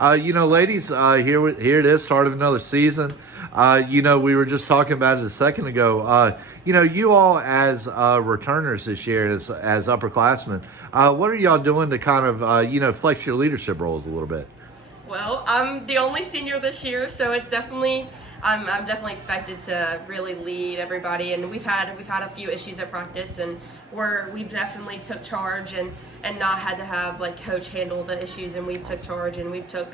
Ladies, here it is, start of another season. We were just talking about it a second ago. You all as returners this year, as upperclassmen, what are y'all doing to kind of, flex your leadership roles a little bit? Well, I'm the only senior this year, so it's definitely I'm definitely expected to really lead everybody. And we've had a few issues at practice, and we've definitely took charge and not had to have like coach handle the issues, and we've took charge and we've took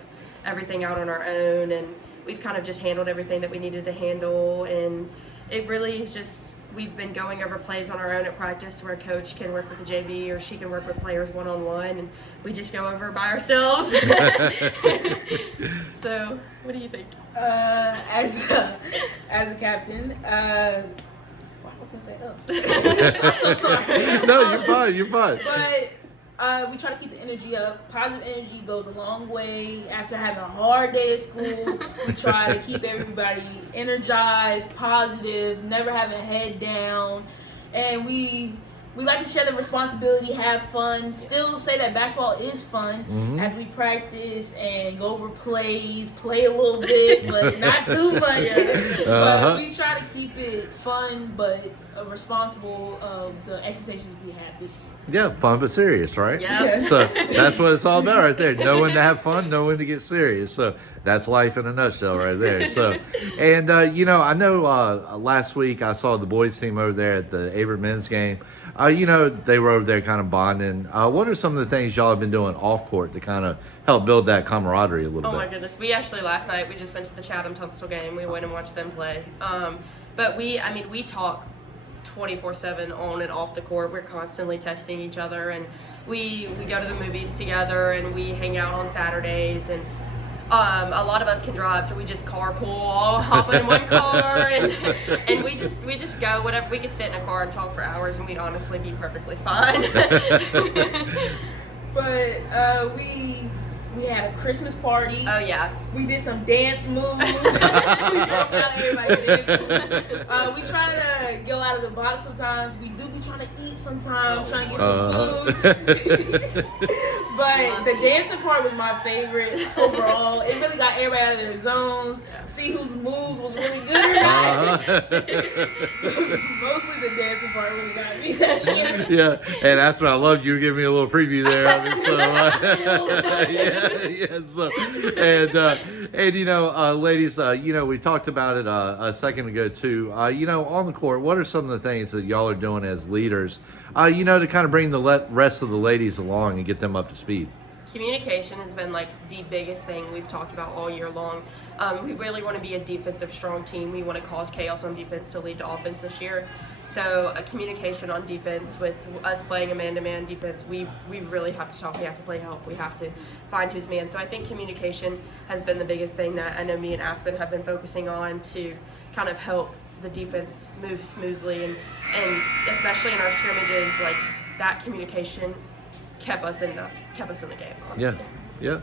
everything out on our own, and we've kind of just handled everything that we needed to handle. And it really is just, we've been going over plays on our own at practice to where coach can work with the JV or she can work with players one-on-one, and we just go over by ourselves. So, what do you think? As a captain, what was I say? I'm so sorry. No, you're fine. But we try to keep the energy up. Positive energy goes a long way. After having a hard day at school, we try to keep everybody energized, positive, never having a head down. And we like to share the responsibility, have fun, still say that basketball is fun as we practice and go over plays, play a little bit, but not too much. But we try to keep it fun, but responsible of the expectations we have this year. Yeah, fun but serious, right? Yeah. So that's what it's all about right there. Know when to have fun, know when to get serious. So that's life in a nutshell right there. So, and, I know last week I saw the boys team over there at the Averett men's game. They were over there kind of bonding. What are some of the things y'all have been doing off court to kind of help build that camaraderie a little bit? Oh my goodness. We actually last night, we just went to the Chatham-Tunstall game. We went and watched them play. But we talk 24/7 on and off the court. We're constantly texting each other, and we go to the movies together, and we hang out on Saturdays, and a lot of us can drive, so we just carpool, all hop in one car, and we just go whatever. We could sit in a car and talk for hours, and we'd honestly be perfectly fine. But we had a Christmas party. Oh yeah. We did some dance moves. We broke out everybody's dance moves. We try to go out of the box sometimes. We do be trying to eat sometimes, trying to get some food. But the dancing part was my favorite overall. It really got everybody out of their zones. See whose moves was really good or not. Mostly the dancing part really got me. Yeah, and that's what I loved. You were giving me a little preview there of it. So, ladies, we talked about it a second ago too. On the court, what are some of the things that y'all are doing as leaders, to kind of bring the rest of the ladies along and get them up to speed? Communication has been like the biggest thing we've talked about all year long. We really want to be a defensive strong team. We want to cause chaos on defense to lead to offense this year. So communication on defense, with us playing a man-to-man defense, we really have to talk. We have to play help. We have to find who's man. So I think communication has been the biggest thing that I know me and Aspen have been focusing on to kind of help the defense move smoothly, and especially in our scrimmages, like that communication kept us in the game, honestly. Yeah.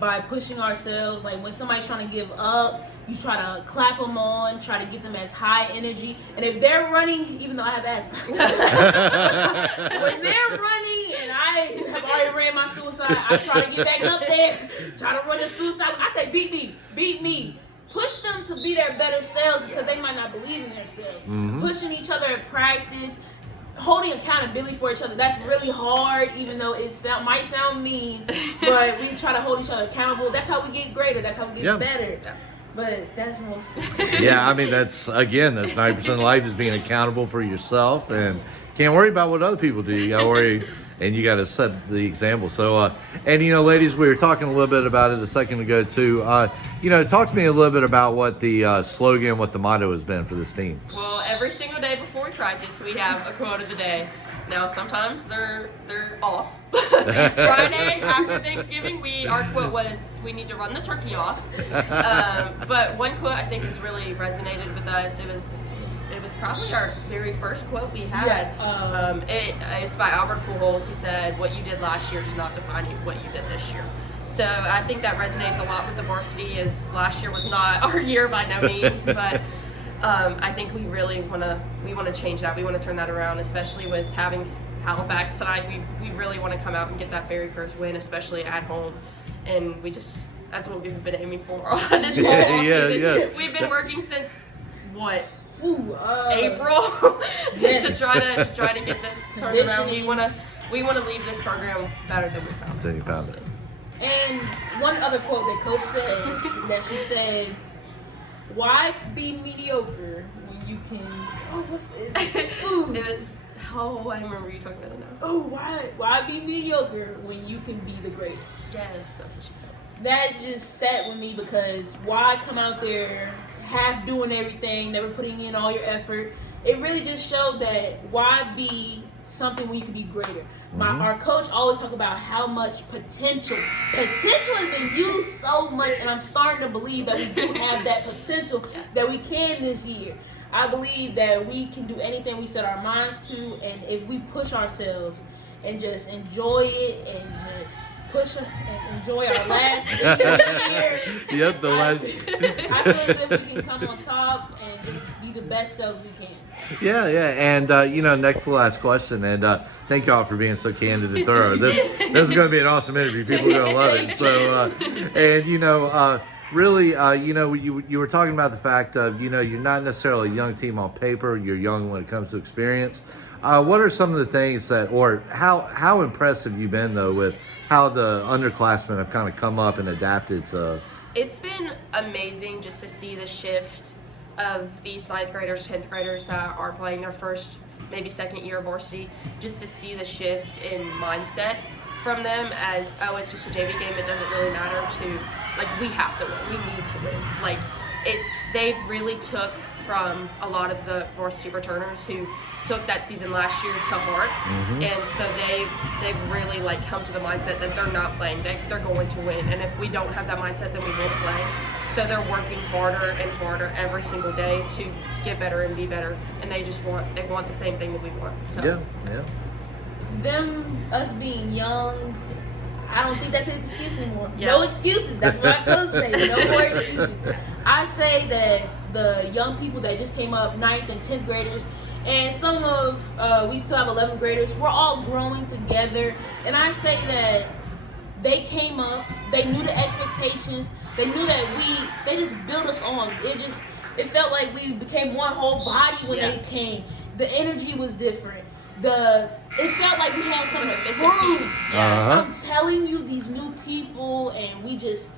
By pushing ourselves, like when somebody's trying to give up, you try to clap them on, try to get them as high energy. And if they're running, even though I have asthma, when they're running and I have already ran my suicide, I try to get back up there, try to run a suicide. I say, beat me. Push them to be their better selves, because they might not believe in themselves. Pushing each other at practice, holding accountability for each other. That's really hard, even though it might sound mean, but we try to hold each other accountable. That's how we get greater. That's how we get better. But that's most. Yeah, I mean, that's 90% of life is being accountable for yourself, and can't worry about what other people do. You got to worry, and you got to set the example. So, ladies, we were talking a little bit about it a second ago too. Talk to me a little bit about what the slogan, what the motto has been for this team. Well, every single day before we practice, we have a quote of the day. Now, sometimes they're off. Friday after Thanksgiving, our quote was, "We need to run the turkey off." But one quote I think has really resonated with us. It was probably our very first quote we had. It's by Albert Pujols. He said, "What you did last year does not define what you did this year." So I think that resonates a lot with the varsity, as last year was not our year by no means, but I think we really want to change that. We want to turn that around, especially with having Halifax tonight. We really want to come out and get that very first win, especially at home, and that's what we've been aiming for this whole offseason. Yeah. We've been working since what? Ooh, April yes. to try to get this turned around. We want to leave this program better than we found it. Than you found it. And one other quote that Coach said, that she said, "Why be mediocre when you can?" Oh, what's it? Ooh. It was. Oh, I remember you talking about it now. Oh, why be mediocre when you can be the greatest? Yes, that's what she said. That just sat with me, because why come out there half doing everything, never putting in all your effort? It really just showed that why be something when you can be greater. Our coach always talk about how much potential has been used so much, and I'm starting to believe that we do have that potential that we can this year. I believe that we can do anything we set our minds to, and if we push ourselves and just enjoy it and just push and enjoy our last season here. Yep, the last. I feel as if we can come on top and just be the best selves we can. Yeah, and next to the last question, and thank y'all for being so candid and thorough. This is going to be an awesome interview. People are going to love it. So, really, you were talking about the fact of, you're not necessarily a young team on paper. You're young when it comes to experience. What are some of the things how impressed have you been, though, with how the underclassmen have kind of come up and adapted to? It's been amazing just to see the shift of these 9th graders, 10th graders that are playing their first, maybe second year of varsity, just to see the shift in mindset from them as, oh, it's just a JV game, it doesn't really matter, to, like, we have to win, we need to win. Like, they've really took from a lot of the varsity returners who took that season last year to heart, and so they've really come to the mindset that they're not playing, they're going to win, and if we don't have that mindset, then we won't play. So they're working harder and harder every single day to get better and be better, and they want the same thing that we want. So Us being young, I don't think that's an excuse anymore. Yeah. No excuses. That's what I coach say. No more excuses. I say that the young people that just came up, 9th and 10th graders, and some of, we still have 11th graders, we're all growing together. And I say that they came up, they knew the expectations, they knew that they just built us on. It felt like we became one whole body when they came. The energy was different. It felt like we had something to prove. I'm telling you, these new people, and we just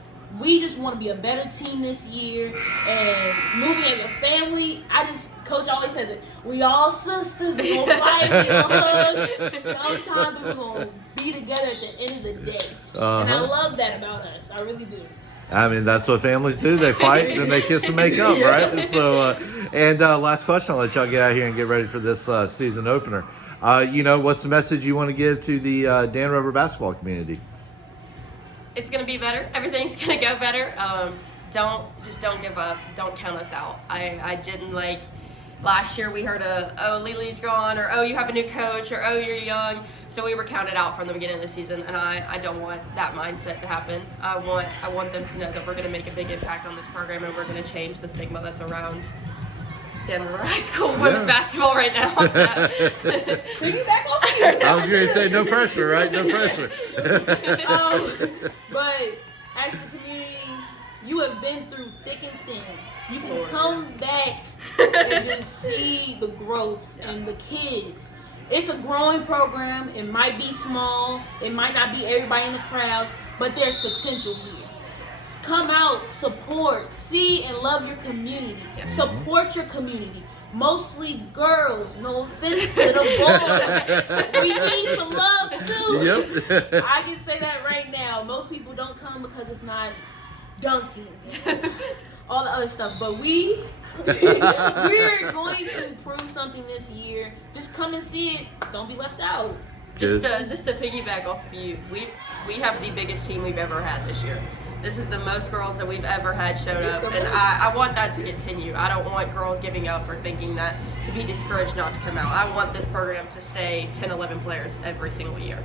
want to be a better team this year, and moving as a family. Coach always said that we all sisters, we gonna fight, we gonna hug, sometimes we're gonna be together at the end of the day. And I love that about us, I really do. I mean, that's what families do. They fight and they kiss and make up, right? So, last question, I'll let y'all get out here and get ready for this season opener. What's the message you want to give to the Dan Rover basketball community? It's going to be better. Everything's going to go better. Don't give up. Don't count us out. I didn't last year we heard oh, Lily's gone, or oh, you have a new coach, or oh, you're young. So we were counted out from the beginning of the season, and I don't want that mindset to happen. I want them to know that we're going to make a big impact on this program, and we're going to change the stigma that's around Denver High School women's basketball right now. So. Piggyback off here. I was going to say no pressure, right? No pressure. But as the community, you have been through thick and thin. You can come back and just see the growth in the kids. It's a growing program. It might be small. It might not be everybody in the crowds, but there's potential here. Come out, support, see and love your community. Support your community. Mostly girls. No offense to the boys. We need some love too. Yep. I can say that right now. Most people don't come because it's not dunking. All the other stuff, but we're going to prove something this year. Just come and see it. Don't be left out. Just to piggyback off of you, we have the biggest team we've ever had this year. This is the most girls that we've ever had showed up, and I want that to continue. I don't want girls giving up or thinking that to be discouraged not to come out. I want this program to stay 10, 11 players every single year.